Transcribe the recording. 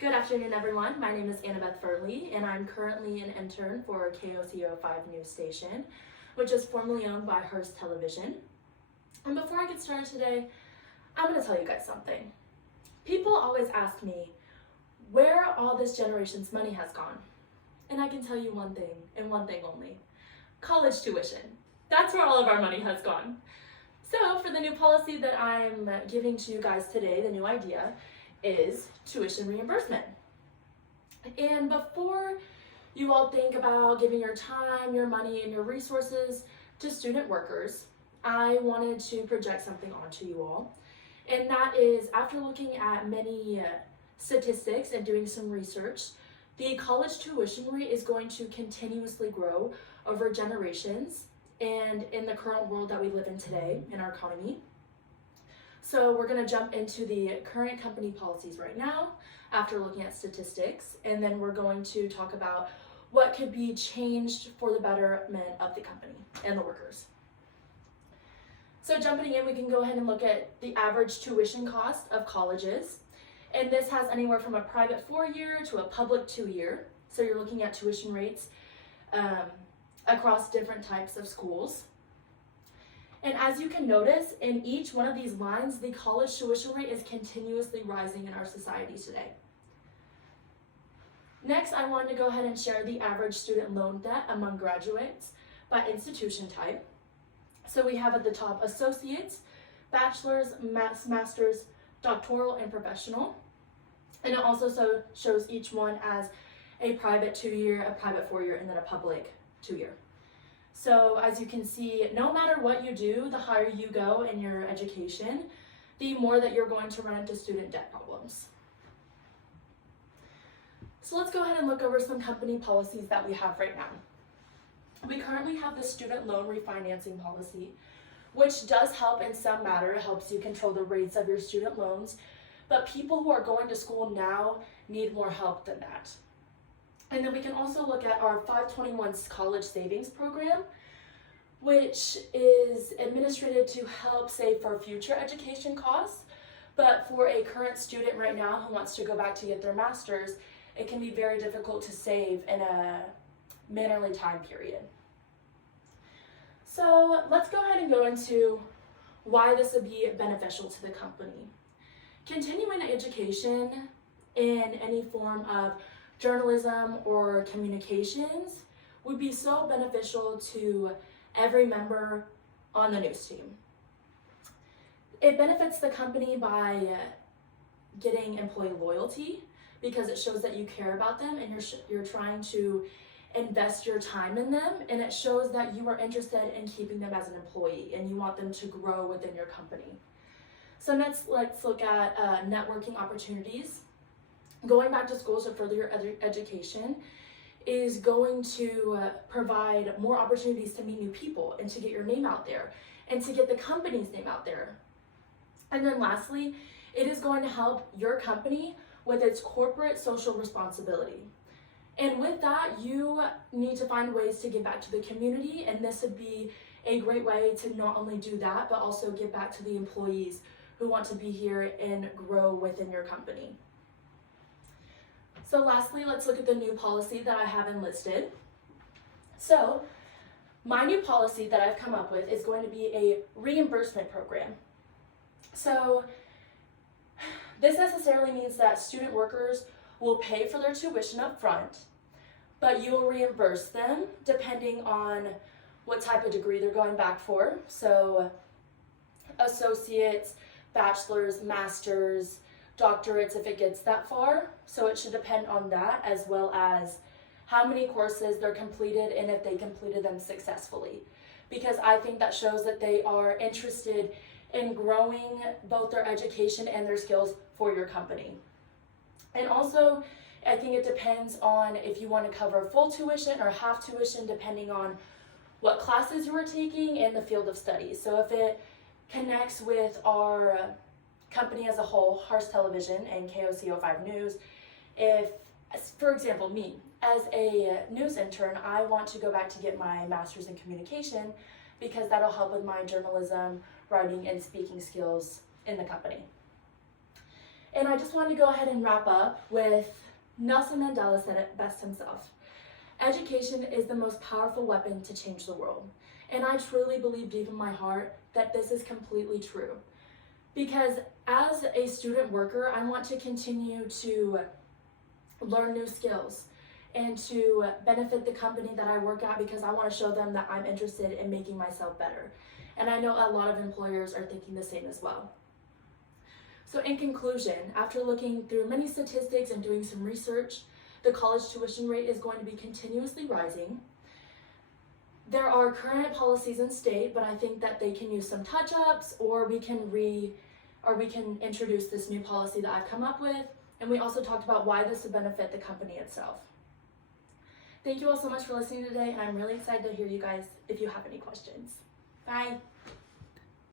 Good afternoon, everyone. My name is Annabeth Furley, and I'm currently an intern for KOCO 5 News Station, which is formerly owned by Hearst Television. And before I get started today, I'm going to tell you guys something. People always ask me where all this generation's money has gone. And I can tell you one thing, and one thing only. College tuition. That's where all of our money has gone. So for the new policy that I'm giving to you guys today, the new idea is tuition reimbursement. And before you all think about giving your time, your money, and your resources to student workers, I wanted to project something onto you all. And that is, after looking at many statistics and doing some research, the college tuition rate is going to continuously grow over generations and in the current world that we live in today in our economy. So we're going to jump into the current company policies right now after looking at statistics, and then we're going to talk about what could be changed for the betterment of the company and the workers. So jumping in, we can go ahead and look at the average tuition cost of colleges. And this has anywhere from a private 4-year to a public 2-year. So you're looking at tuition rates across different types of schools. And as you can notice, in each one of these lines, the college tuition rate is continuously rising in our society today. Next, I wanted to go ahead and share the average student loan debt among graduates by institution type. So we have at the top associates, bachelor's, master's, doctoral, and professional. And it also shows each one as a private 2-year, a private 4-year, and then a public 2-year. So as you can see, no matter what you do, the higher you go in your education, the more that you're going to run into student debt problems. So let's go ahead and look over some company policies that we have right now. We currently have the student loan refinancing policy, which does help in some matter. It helps you control the rates of your student loans, but people who are going to school now need more help than that. And then we can also look at our 521 college savings program, which is administrated to help save for future education costs. But for a current student right now who wants to go back to get their master's, it can be very difficult to save in a mannerly time period. So let's go ahead and go into why this would be beneficial to the company. Continuing education in any form of journalism or communications would be so beneficial to every member on the news team. It benefits the company by getting employee loyalty because it shows that you care about them and you're trying to invest your time in them, and it shows that you are interested in keeping them as an employee and you want them to grow within your company. So next, let's look at networking opportunities. Going back to schools to further your education is going to provide more opportunities to meet new people and to get your name out there and to get the company's name out there. And then lastly, it is going to help your company with its corporate social responsibility. And with that, you need to find ways to give back to the community, and this would be a great way to not only do that, but also give back to the employees who want to be here and grow within your company. So lastly, let's look at the new policy that I have enlisted. So my new policy that I've come up with is going to be a reimbursement program. So this necessarily means that student workers will pay for their tuition up front, but you will reimburse them depending on what type of degree they're going back for. So associates, bachelor's, master's, doctorates if it gets that far. So it should depend on that, as well as how many courses they're completed and if they completed them successfully. Because I think that shows that they are interested in growing both their education and their skills for your company. And also, I think it depends on if you want to cover full tuition or half tuition, depending on what classes you are taking and the field of study. So if it connects with our company as a whole, Hearst Television and KOCO 5 News, if, for example, me, as a news intern, I want to go back to get my master's in communication because that'll help with my journalism, writing, and speaking skills in the company. And I just wanted to go ahead and wrap up with Nelson Mandela said it best himself. Education is the most powerful weapon to change the world. And I truly believe deep in my heart that this is completely true. Because as a student worker, I want to continue to learn new skills and to benefit the company that I work at, because I want to show them that I'm interested in making myself better. And I know a lot of employers are thinking the same as well. So in conclusion, after looking through many statistics and doing some research, the college tuition rate is going to be continuously rising. There are current policies in state, but I think that they can use some touch-ups, or we can introduce this new policy that I've come up with. And we also talked about why this would benefit the company itself. Thank you all so much for listening today, and I'm really excited to hear you guys if you have any questions. Bye.